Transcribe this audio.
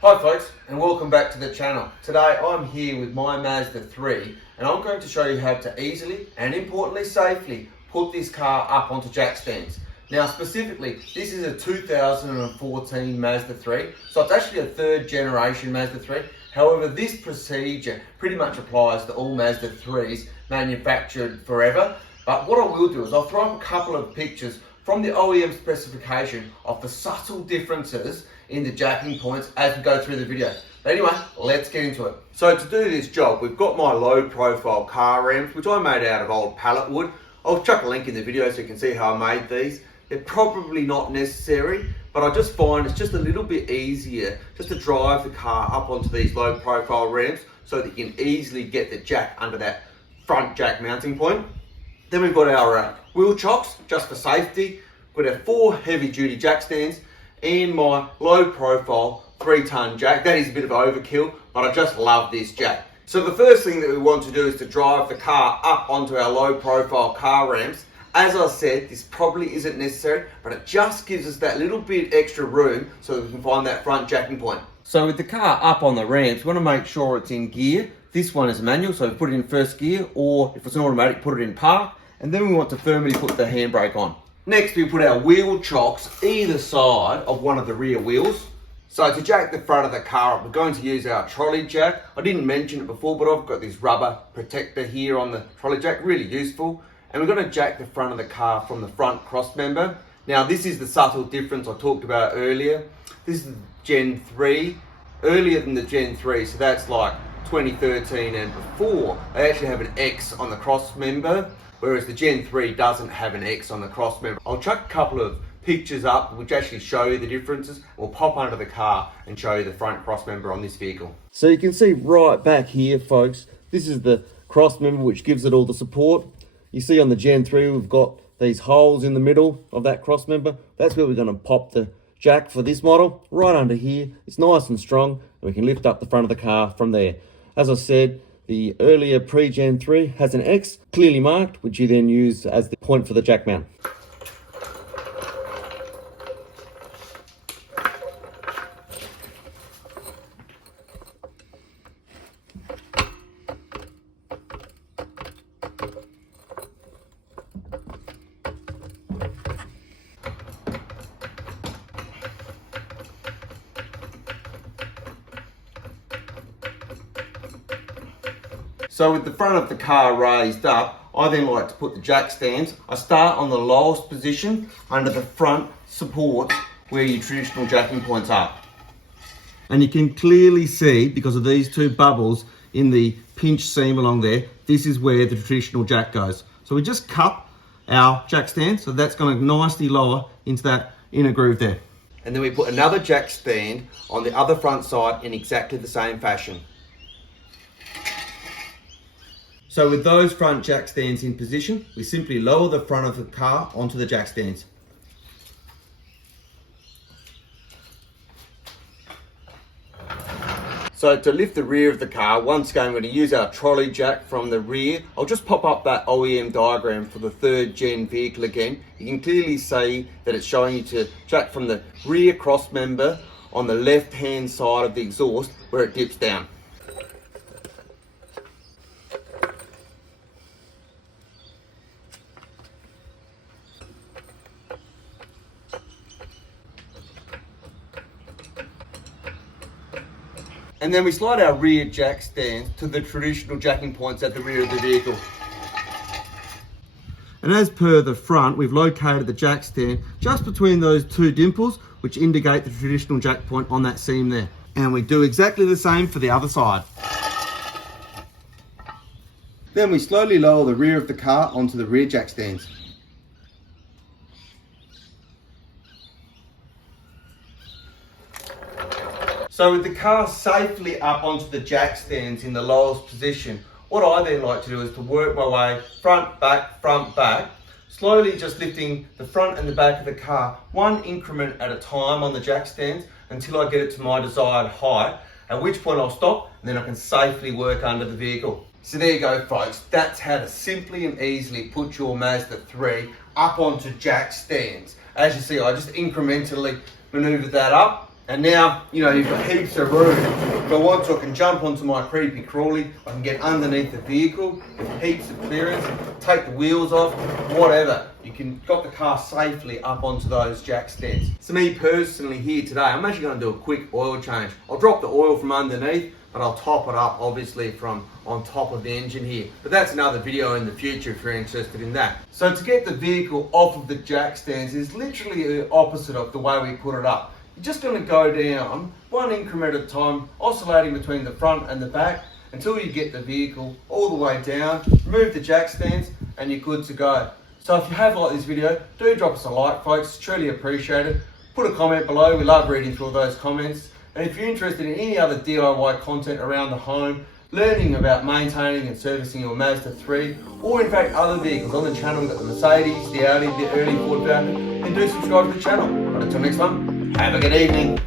Hi folks, and welcome back to the channel. Today I'm here with my Mazda 3 and I'm going to show you how to easily and importantly safely put this car up onto jack stands. Now specifically, this is a 2014 Mazda 3, so it's actually a third generation Mazda 3. However, this procedure pretty much applies to all Mazda 3s manufactured forever. But what I will do is I'll throw up a couple of pictures from the OEM specification of the subtle differences in the jacking points as we go through the video. But anyway, let's get into it. So to do this job, we've got my low profile car ramps, which I made out of old pallet wood. I'll chuck a link in the video so you can see how I made these. They're probably not necessary, but I just find it's just a little bit easier just to drive the car up onto these low profile ramps so that you can easily get the jack under that front jack mounting point. Then we've got our wheel chocks, just for safety. We've got our 4 heavy duty jack stands and my low profile 3-ton jack. That is a bit of overkill, but I just love this jack. So the first thing that we want to do is to drive the car up onto our low profile car ramps. As I said, this probably isn't necessary, but it just gives us that little bit extra room so that we can find that front jacking point. So with the car up on the ramps, we want to make sure it's in gear. This one is a manual, so put it in first gear, or if it's an automatic, put it in park. And then we want to firmly put the handbrake on. Next, we put our wheel chocks either side of one of the rear wheels. So to jack the front of the car up, we're going to use our trolley jack. I didn't mention it before, but I've got this rubber protector here on the trolley jack, really useful. And we're going to jack the front of the car from the front cross member. Now this is the subtle difference I talked about earlier. This is Gen 3, earlier than the Gen 3, so that's like 2013 and before. They actually have an X on the cross member, whereas the Gen 3 doesn't have an X on the cross member. I'll chuck a couple of pictures up which actually show you the differences. We'll pop under the car and show you the front cross member on this vehicle. So you can see right back here, folks, this is the cross member which gives it all the support. You see on the Gen 3 we've got these holes in the middle of that cross member. That's where we're going to pop the jack for this model, right under here. It's nice and strong and we can lift up the front of the car from there. As I said, the earlier pre-Gen 3 has an X clearly marked, which you then use as the point for the jack mount. So with the front of the car raised up, I then like to put the jack stands. I start on the lowest position under the front support where your traditional jacking points are. And you can clearly see, because of these 2 bubbles in the pinch seam along there, this is where the traditional jack goes. So we just cup our jack stand, so that's going to nicely lower into that inner groove there. And then we put another jack stand on the other front side in exactly the same fashion. So with those front jack stands in position, we simply lower the front of the car onto the jack stands. So to lift the rear of the car, once again, we're going to use our trolley jack from the rear. I'll just pop up that OEM diagram for the 3rd gen vehicle again. You can clearly see that it's showing you to jack from the rear cross member on the left hand side of the exhaust where it dips down. And then we slide our rear jack stands to the traditional jacking points at the rear of the vehicle. And as per the front, we've located the jack stand just between those 2 dimples, which indicate the traditional jack point on that seam there. And we do exactly the same for the other side. Then we slowly lower the rear of the car onto the rear jack stands. So with the car safely up onto the jack stands in the lowest position, what I then like to do is to work my way front, back, slowly just lifting the front and the back of the car 1 increment at a time on the jack stands until I get it to my desired height, at which point I'll stop and then I can safely work under the vehicle. So there you go, folks. That's how to simply and easily put your Mazda 3 up onto jack stands. As you see, I just incrementally maneuvered that up And now, you know, you've got heaps of room. If I want to, I can jump onto my creepy crawly, I can get underneath the vehicle with heaps of clearance, take the wheels off, whatever. You can got the car safely up onto those jack stands. So me personally here today, I'm actually going to do a quick oil change. I'll drop the oil from underneath, but I'll top it up obviously from on top of the engine here. But that's another video in the future if you're interested in that. So to get the vehicle off of the jack stands is literally the opposite of the way we put it up. You're just going to go down one increment at a time, oscillating between the front and the back until you get the vehicle all the way down, remove the jack stands, and you're good to go. So if you have liked this video, do drop us a like, folks, it's truly appreciated. Put a comment below, we love reading through all those comments. And if you're interested in any other DIY content around the home, learning about maintaining and servicing your Mazda 3, or in fact other vehicles on the channel, we've got the Mercedes, the Audi, the early Ford Falcon, then do subscribe to the channel. But until next one, have a good evening.